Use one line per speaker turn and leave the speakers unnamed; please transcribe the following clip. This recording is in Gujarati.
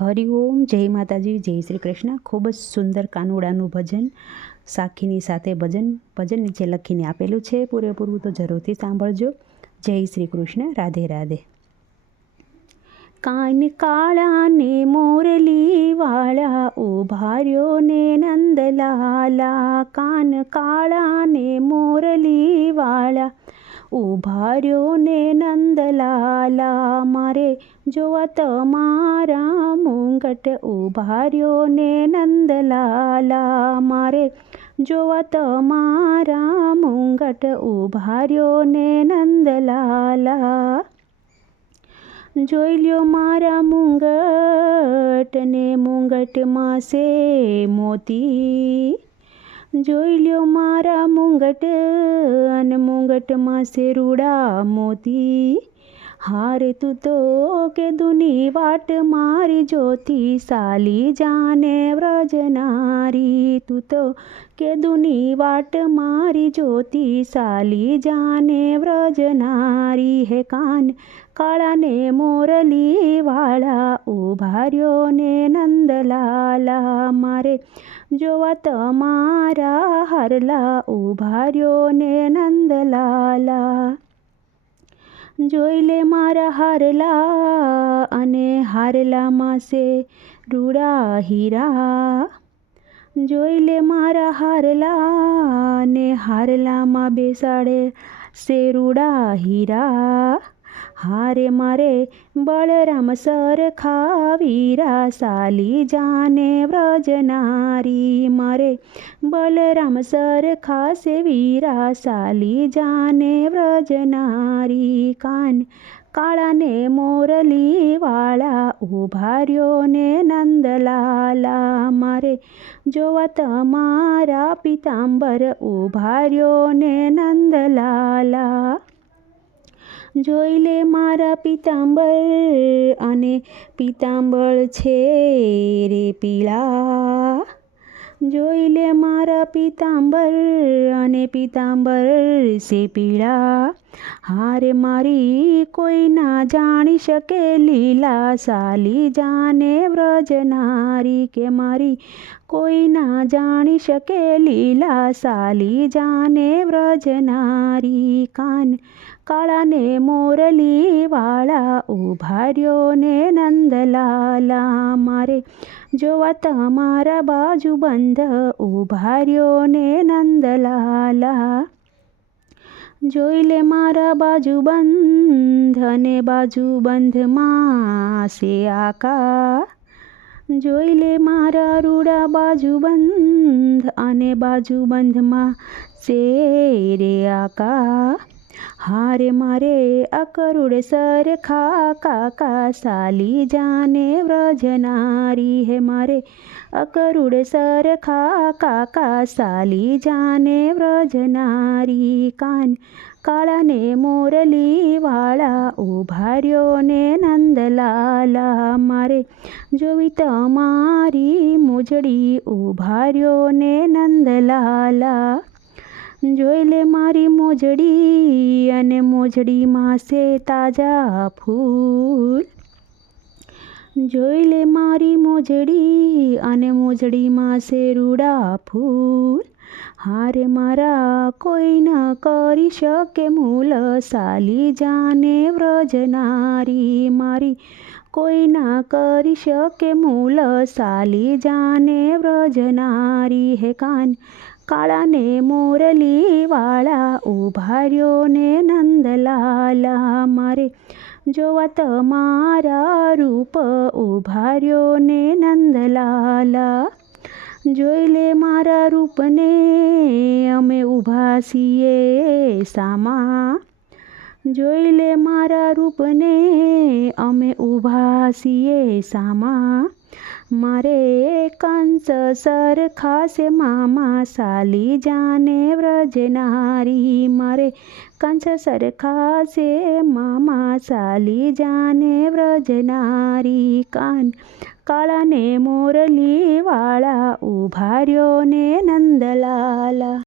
હરિઓમ જય માતાજી, જય શ્રી કૃષ્ણ. ખૂબ જ સુંદર કાનુડાનું ભજન, સાખીની સાથે ભજન ભજન નીચે લખીને આપેલું છે. પૂરેપૂરું તો જરૂરથી સાંભળજો. જય શ્રી કૃષ્ણ. રાધે રાધે. કાન કાળા ને મોરલી વાળા ઉભાર્યો ને નંદલાલા. કાન કાળા ને મોરલી વાળા ઉભાર્યો ને નંદલાલા, મારે જોવા તમારા મુંગટ. ઉભાર્યો ને નંદલાલા, મારે જોવા તમારા મુંગટ. ઉભાર્યો ને નંદલાલા, જોઈ લ્યો મારા મુંગટ ને મુંગટમાં સે મોતી જોઈ લ્યો મારા મુંગટ, અને મુંગટમાં શેરુડા મોતી. હારે તું તો કે દુની વાટ મારી જોતી, સાલી જાને વ્રજનારી તું તો કે દુની વાટ મારી જોતી, સાલી જાને વ્રજનારી હે કાન કાળાને મોરલી વાળા ઉભાર્યો ને નંદલાલા. મારે જોવા તમારા હરલા ઉભાર્યો ને નંદલાલા. જોઈ લે મારા હારલા અને હારલામાં છે રૂડા હીરા. જોઈ લે મારા હારલા ને હારલામાં બેસાડે શેરુડા હીરા. હારે મારે બળરામ સરખા વીરા સાલી જાને વ્રજનારી મારે બલરામ સરખા સે વીરા, સાલી જાને વ્રજનારી કાન કાળાને મોરલી વાળા ઉભાર્યો ને નંદલાલા. મારે જોવા તમારા પિતાંબર ઉભાર્યો ને નંદલાલા. જોઈ લે મારા પિતાંબર, અને પિતાંબર છે રે પીળા. જોઈ લે મારા પિતાંબર, અને પિતાંબર છે પીળા. હારે મારી કોઈ ના જાણી શકે, લીલા સાલી જાને વ્રજનારી કે મારી કોઈ ના જાણી શકે લીલા સાલી જાને વ્રજનારી કાન. કાળાને મોરલી વાળા ઉભાર્યો ને નંદલાલા મારે. જોવા તમારા બાજુ બંધ ઉભાર્યો ને નંદલાલા. જોઈ લે મારા બાજુ બંધ અને બાજુ બંધમાં સે આકા. જોઈ લે મારા રૂડા બાજુ બંધ અને બાજુબંધમાં શેરે આકા હારે મારે અકરુડ સરખા કાકા સાલી જાને વ્રજનારી હે મારે. અકરુડ સરખા કાકા સાલી જાને વ્રજનારી કાન. કાળાને મોરલી વાળા ઉભાર્યો ને નંદલાલા મારે. જોવી તમારી મોજડી ઉભાર્યો ને નંદલાલા જોઈ લે મારી મોજડી અને મોજડીમાં છે તાજા ફૂલ. જોઈ લે મારી મોજડી અને મોજડીમાં છે રૂડા ફૂલ. હારે મારા કોઈ ન કરી શકે મૂલ, સાલી જાને વ્રજનારી મારી. કોઈ ના કરી શકે મૂલ, સાલી જાને વ્રજનારી હે કાન. કાળાને મોરલી વાળા ઉભાર્યો ને નંદલાલા મારે જોવા તમારા રૂપ ઉભાર્યો ને નંદલાલા જોઈ લે મારા રૂપને અમે ઊભા છીએ સામા જોઈ લે મારા રૂપને અમે ઊભા છીએ સામા મારે કંસ સરખા છે મામા સાલી જાને વ્રજનારી મારે કંસ સરખા છે મામા સાલી જાને વ્રજનારી કાન કાળાને મોરલી વાળા ઉભાર્યો ને નંદલાલા.